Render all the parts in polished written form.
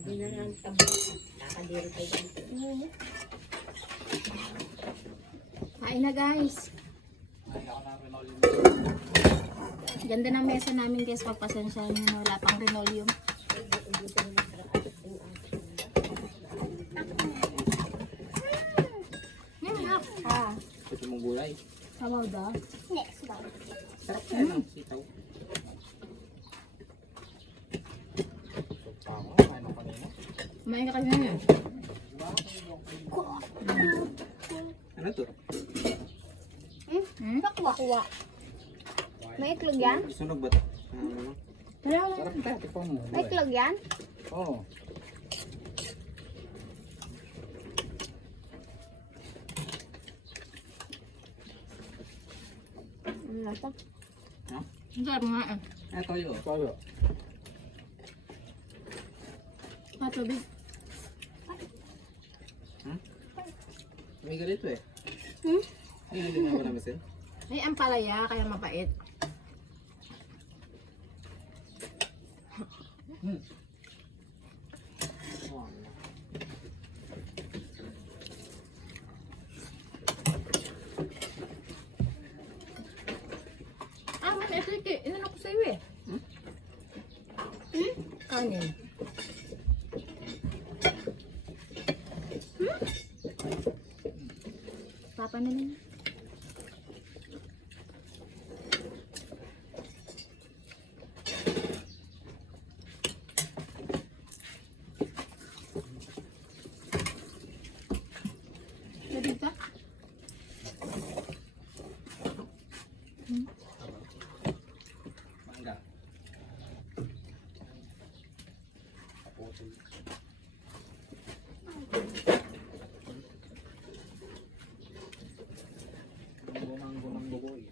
Hindi na lang tabo. Nakadiro kayo dito. Kain na guys. Ganda ng mesa namin guys. Pagpasensya nyo na wala pang linoleum. Ah, Gusto mong gulay? sabaw daw. Next one. Sarap siya ng sitaw. Tama, kain mo kanina. Kumain ka kanina yan. Ano to? Kuwa. May itlog yan? Sunog ba ito? Ano? Kaya wala. Sarap ito, tikpan mo. May itlog yan? Oo. Ano na ito? Ang sarap nga eh. Ito yun. Toyo. Tubig. May ganito eh. Hmm? Ay, hindi na ako namisin. May ampalaya kaya mapait. Ah, man, ito inano ko sa'yo eh. Kanin. Papa na lang. Ready ka? Mangga. Manggo ng bugoy.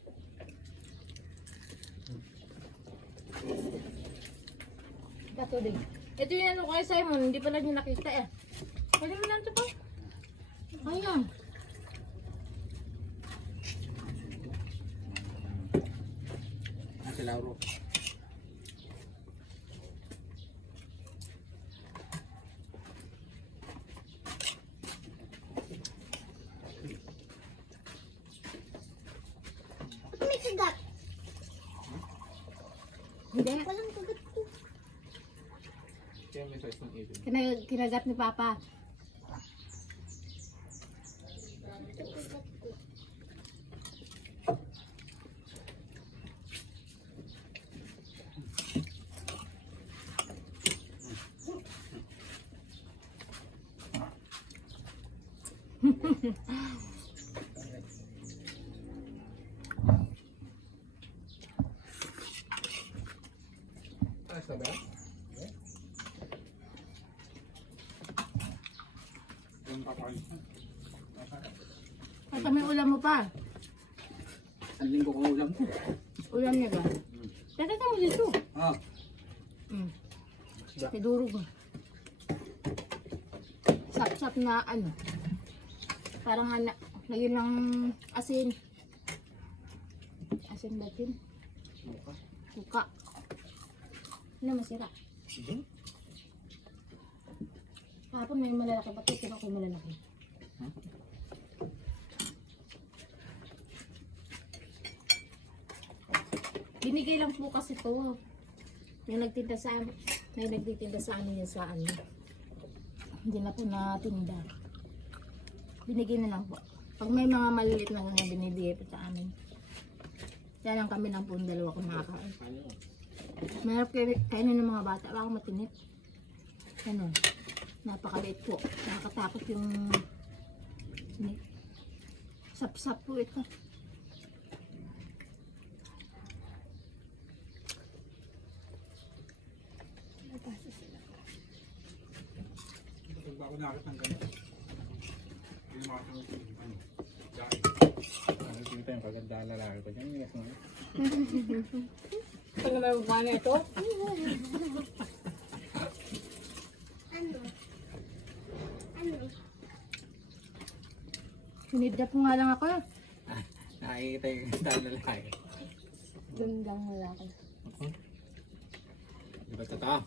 Tubig. Ito yung ano kay Simon, hindi pala niya nakita eh. Pwede mo lang ito pa. Ayan. Si Lauro. May kagat. Hindi. Walang kagat ko. Kaya may size ng ibig. Kinagat ni Papa. Ah, sabi? Yung kakain. At may ulam mo pa. Ang linggo ko ulam ko. Ulam niya ba? Tatata mo dito. Ah. Tidurog mo. Sap-sap na ano. Parang lagyan ng asin. Asin batin. Kuka. Ano masira? Sige. Kapon may malalaki. Ba't ito ako malalaki? Binigay lang po kasi to. Yung nagtinda sa amin. May nagtitinda sa amin yung sa ano. Hindi na po natinda. Binigay na lang po. Pag may mga maliliit na kanya binibigay po sa amin. Kaya lang kami lang po yung dalawa kung makakain. Mahirap kainin ng mga bata. Baka matinit. Ano? Napakaliit po. Nakakatakot yung sap-sap po ito. Pag ako nakakit ng ganito. Hindi makasunod yung ano. Dahil. Nakikita yung kagandaan lalaki ko dyan. Yes, man. Ito naman yung na ito. Ano? Ano? Sinidya po nga lang ako eh. Nakikita yung kagandaan lalaki. Gandang lalaki. Di ba tata?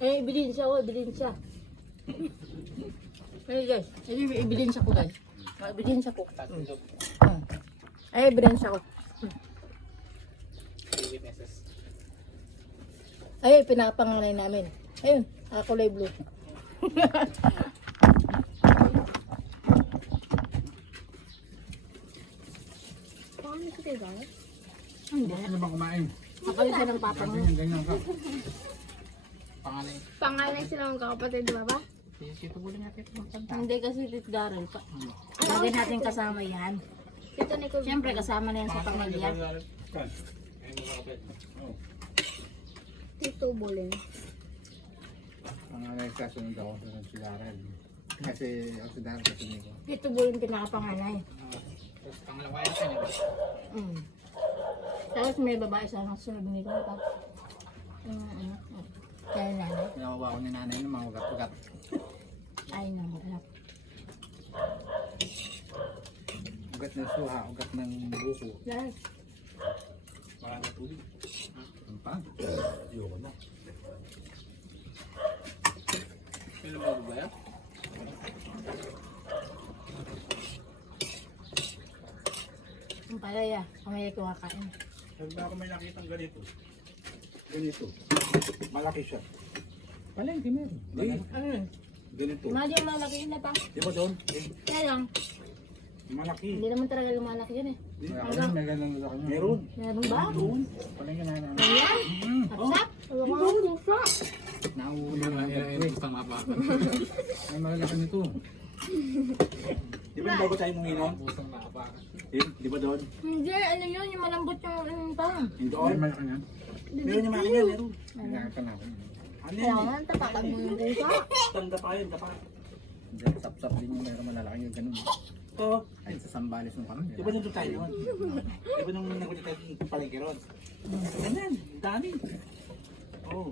Eh, ebidensya ko, ebidensya. Hey guys, ebidensya ko guys. Ebidensya ko. Ay, ebidensya ko. Ay, pinapanganay namin. Ayun, kulay blue. Paano si Kagak? Hindi. Ano bang kumain? Akalit siya ng papa mo. Ganyan ka. Pangalan. Pangalan sila ng kakapatid, di ba ba? Dito po lang natin magkanta. Hindi kasi titdaral pa. Lagay natin kasama yan. Tito ni Kagak. Siyempre kasama na yan sa pamilya. Tito Boleng. Pangalan sa sunod ako sa nagsigaran. Kasi ako sa daran kasi nito. Ito po yung pinakapanganay. Tapos pangalawa yan siya. Tapos may babae sa sunod nito. Tapos, kaya nanay. Pinawawa ko ni nanay ng mga ugat-ugat. Ay, naman. Ugat ng suha, ugat ng buko. Yes. Marami tubig. Ang pang. Ayoko na. Kailan mo ba yan? Ang palaya. Kamay ko kakain. Sabi ba ako may nakitang ganito? Ganito. Malaki siya. Palengke meron. Ano yun? Ganito. Mali ang malaki yun na pa. Di ba doon? Kaya lang, Malaki. hindi naman talaga lumalaki yun eh. May ganun sa kanya. Meron. Meron ba? Doon. Palengke na namin. Ayan. Kapsap. Wala ka ang pusa. Nauuna na yung putang apa. Ay malalaki nito. Di ba bago tayo mong inom? Pusang apa. Di ba doon? Hindi, ano yun? Yung malambot yung pang. Doon? Malaki yan. Meron yung malaki yan. Meron. Nangaka na ako. Ano Kaya nga, tapakan mo yung pusa. Tanda pa yun. Tapa. Hindi, sap-sap din yung meron malalaki yung ganun. Ito. Ay, sa Sambales nung kami. Di ba nandun tayo noon? Di ba nung nagunit tayo ng palengke ron? Ganyan. Dami. Oo.